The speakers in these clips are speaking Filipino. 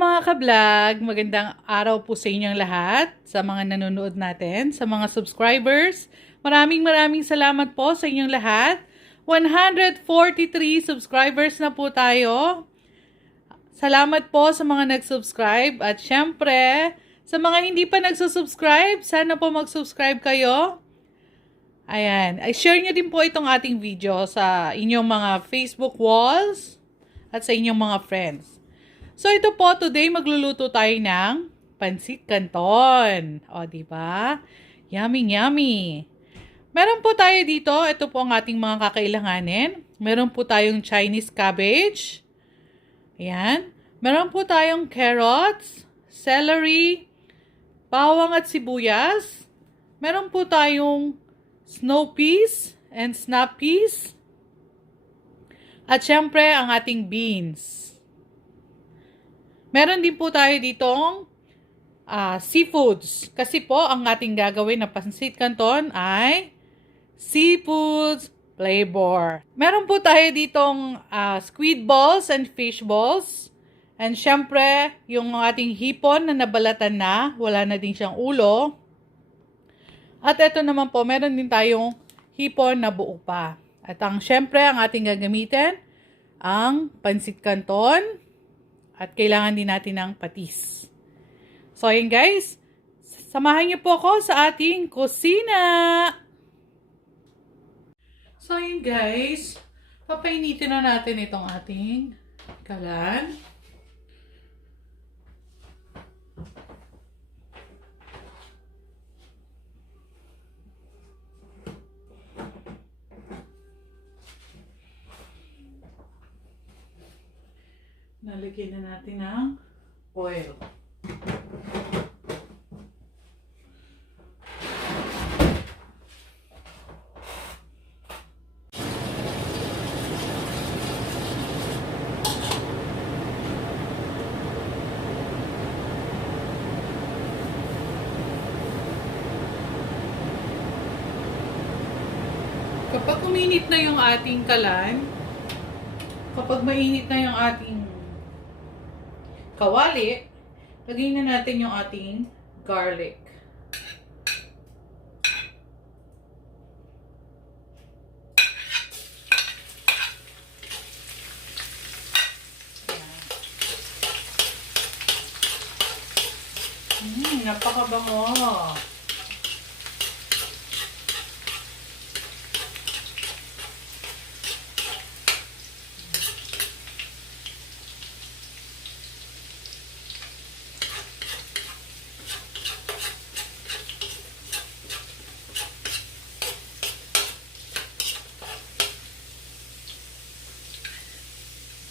mga ka-vlog! Magandang araw po sa inyong lahat, sa mga nanonood natin, sa mga subscribers. Maraming salamat po sa inyong lahat. 143 subscribers na po tayo. Salamat po sa mga nag-subscribe at syempre, sa mga hindi pa nagsusubscribe, sana po mag-subscribe kayo. Ayan, i-share nyo din po itong ating video sa inyong mga Facebook walls at sa inyong mga friends. So ito po, today magluluto tayo ng pansit canton. O, di ba? Yummy, yummy. Meron po tayo dito, ito po ang ating mga kakailanganin. Meron po tayong Chinese cabbage. Ayan. Meron po tayong carrots, celery, bawang at sibuyas. Meron po tayong snow peas and snap peas. At syempre, ang ating beans. Meron din po tayo ditong seafoods. Kasi po, ang ating gagawin na pansit canton ay seafoods flavor. Meron po tayo ditong squid balls and fish balls. And syempre, yung ating hipon na nabalatan na, wala na din siyang ulo. At ito naman po, meron din tayong hipon na buo pa. At syempre, ang ating gagamitin, ang pansit canton. At kailangan din natin ng patis. So, ayun guys. Samahan niyo po ako sa ating kusina. So, ayun guys. Papainitin na natin itong ating kalan. Nalagyan na natin ng oil. Kapag uminit na yung ating kalan, kapag mainit na yung ating kawali, lagyan na natin yung ating garlic. Napakabango.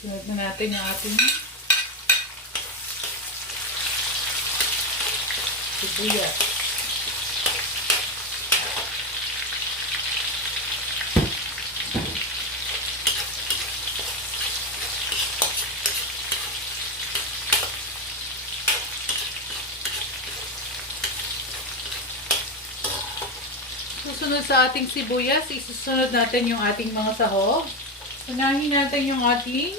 Sunod na natin yung ating sibuyas. Susunod sa ating sibuyas, isusunod natin yung ating mga sahog. Unahin natin yung ating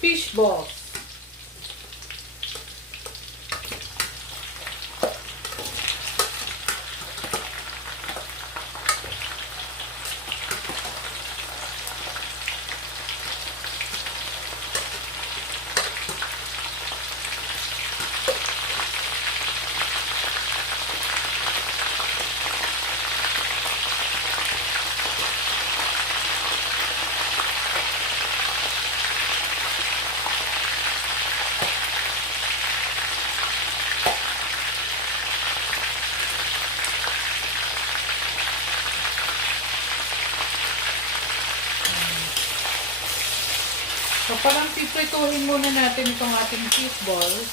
fish balls. So, parang piprituhin muna natin itong ating fish balls.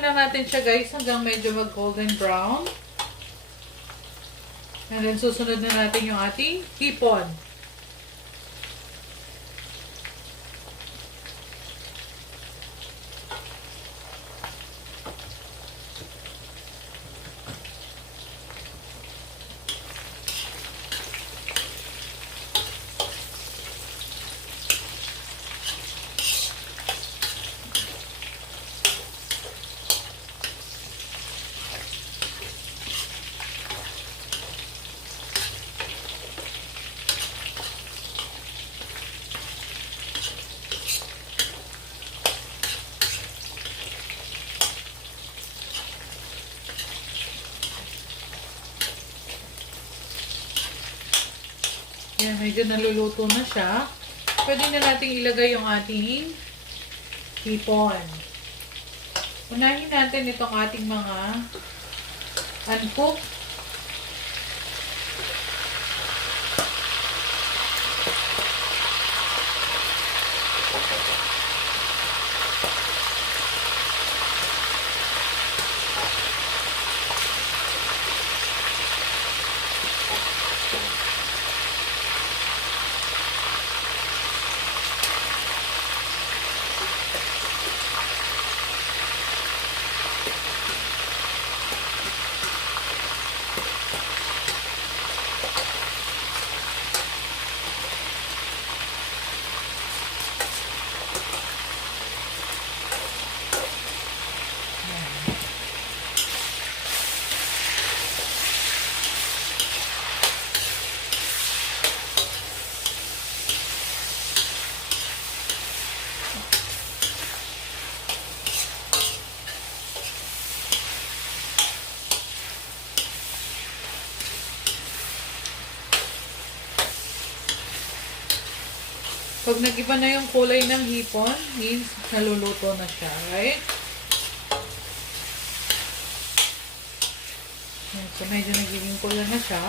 lang natin siya guys hanggang medyo mag-golden brown. And then susunod na natin yung ating hipon. Yan, medyo naluluto na siya. Pwede na natin ilagay yung ating hipon. Unahin natin itong ating mga uncooked. Pag nag-iba na yung kulay ng hipon, means naluluto na siya, right? So, medyo nagiging pula na siya.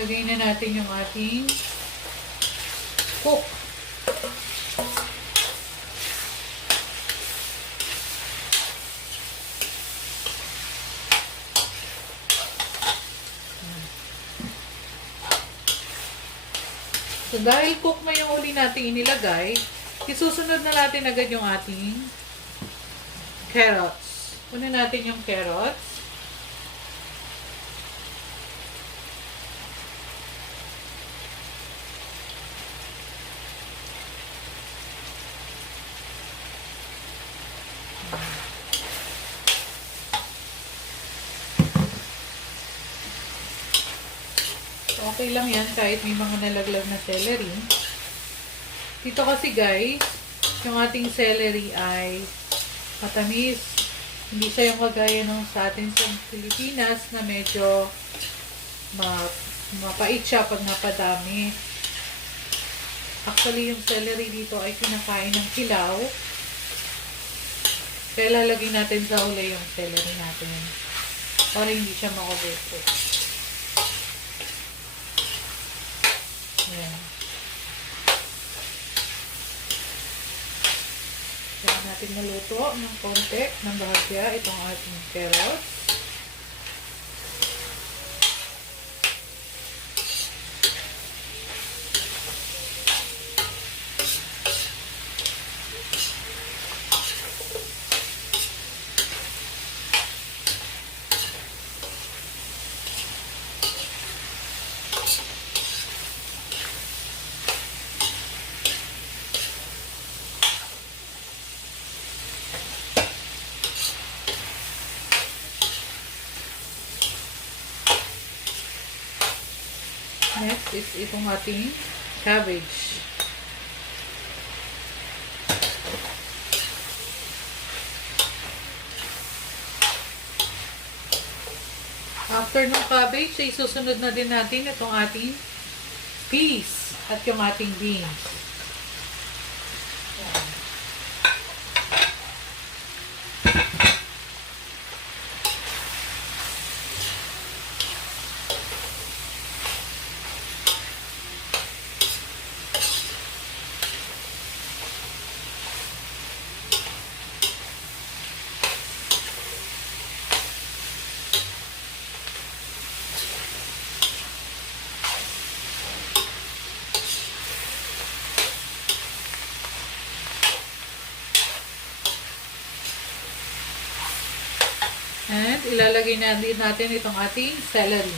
Lagay na natin yung ating cook. So, dahil cook na yung uli natin inilagay, isusunod na natin agad yung ating carrots. Kunin natin yung carrots. Okay lang yan kahit may mga nalaglag na celery. Dito kasi guys, yung ating celery ay matamis. Hindi siya yung kagaya nung sa atin sa Pilipinas na medyo mapait siya pag napadami. Actually, yung celery dito ay kinakain ng kilaw. Kaya lalagyan natin sa huli yung celery natin para hindi siya ma-overcook. Ayan. Kaya natin maluto ng konti, ng bahagya, itong ating carrots. Next is itong ating cabbage. After ng cabbage, ay susunod na din natin itong ating peas at yung ating beans. And ilalagay na din natin itong ating celery.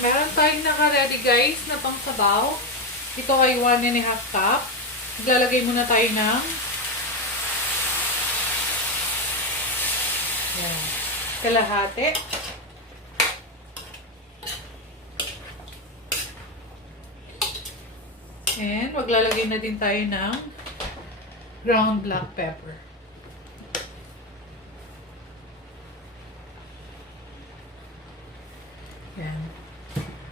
Meron tayong naka-ready guys na pangsabaw. Ito ay 1.5 cup. Maglalagay muna tayo ng kalahati. And maglalagay na din tayo ng ground black pepper. Yan.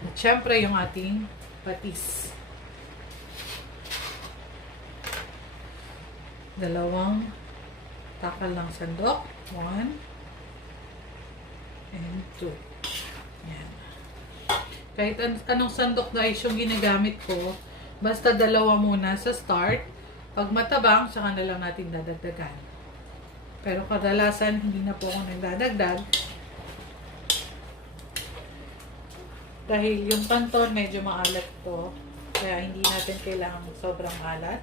At syempre yung ating patis. 2 takal ng sandok. 1 and 2. Yan. Kahit anong sandok guys yung ginagamit ko, basta 2 muna sa start. Pag matabang, saka na lang natin dadagdagan. Pero kadalasan, hindi na po ako nagdadagdag. Dahil yung canton medyo maalat to. Kaya hindi natin kailangan sobrang alat.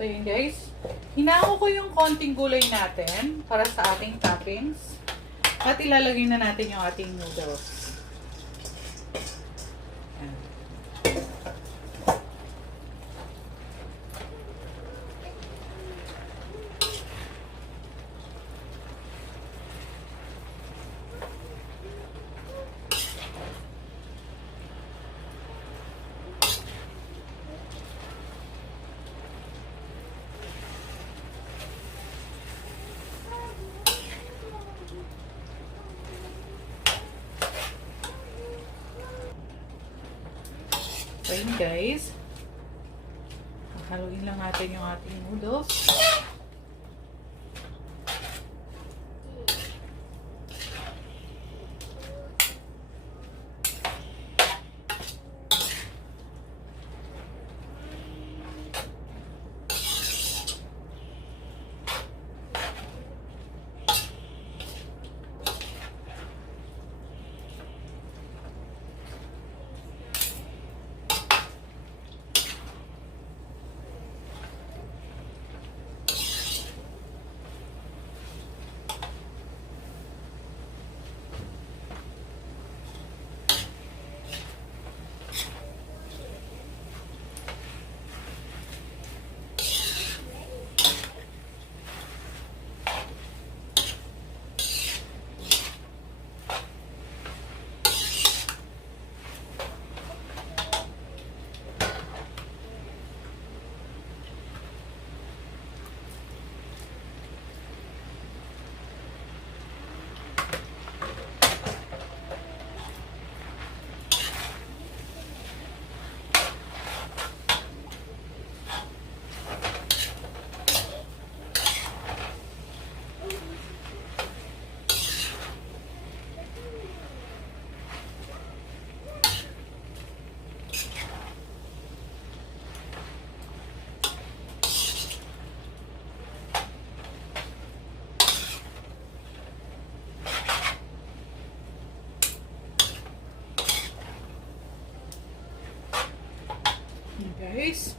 So yun guys, hinako ko yung konting gulay natin para sa ating toppings at ilalagay na natin yung ating noodles. Yan. So yun guys, haluin lang natin yung ating noodles. Guys,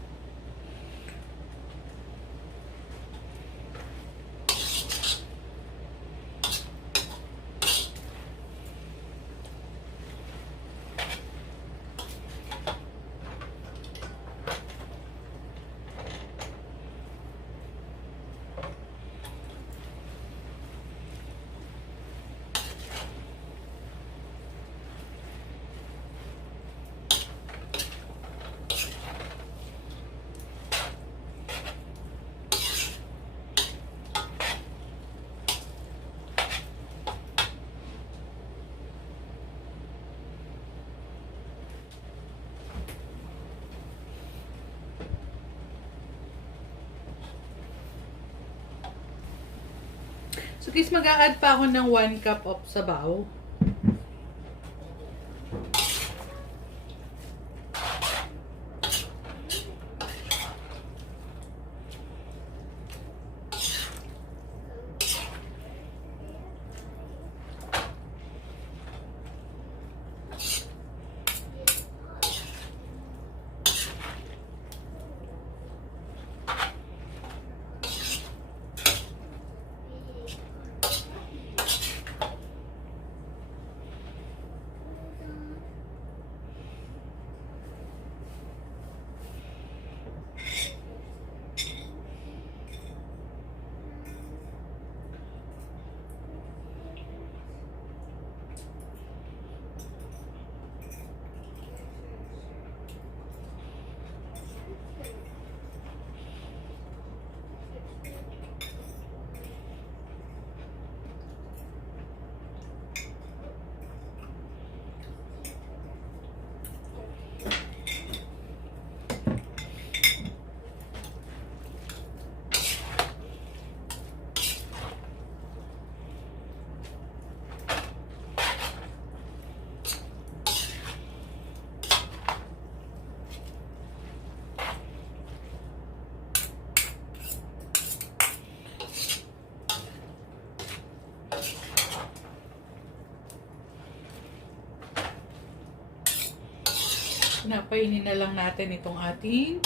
So guys, mag-a-add pa ako ng 1 cup of sabaw. Napainin na lang natin itong ating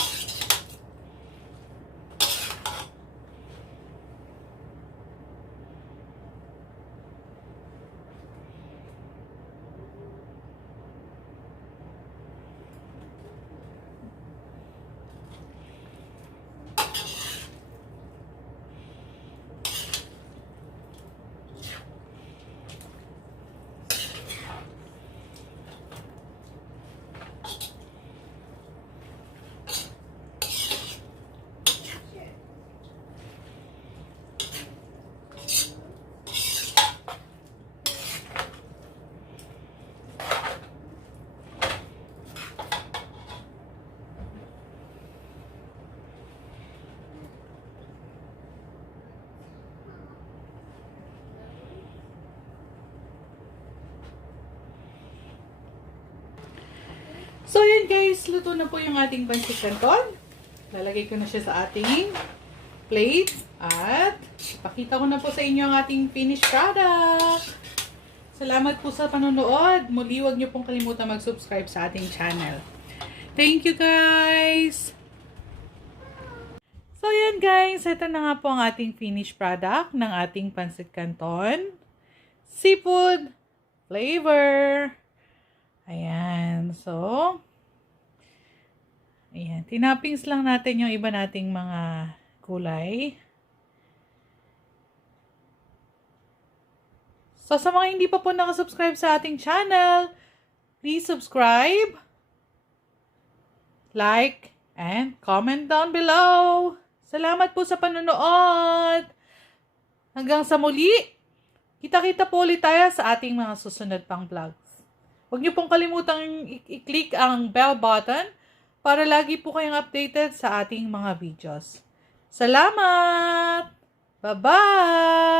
So, yan guys. Luto na po yung ating pancit canton. Lalagay ko na siya sa ating plate. At, ipakita ko na po sa inyo ang ating finished product. Salamat po sa panonood. Muli, huwag niyo pong kalimutan mag-subscribe sa ating channel. Thank you guys! So, yan guys. Ito na nga po ang ating finished product ng ating pancit canton. Seafood flavor. Ayan. So, ayan. Tinappings lang natin yung iba nating mga gulay. So, sa mga hindi pa po nakasubscribe sa ating channel, please subscribe, like, and comment down below. Salamat po sa panonood. Hanggang sa muli, kita-kita po ulit tayo sa ating mga susunod pang vlogs. Huwag niyo pong kalimutang i-click ang bell button para lagi po kayong updated sa ating mga videos. Salamat! Bye-bye!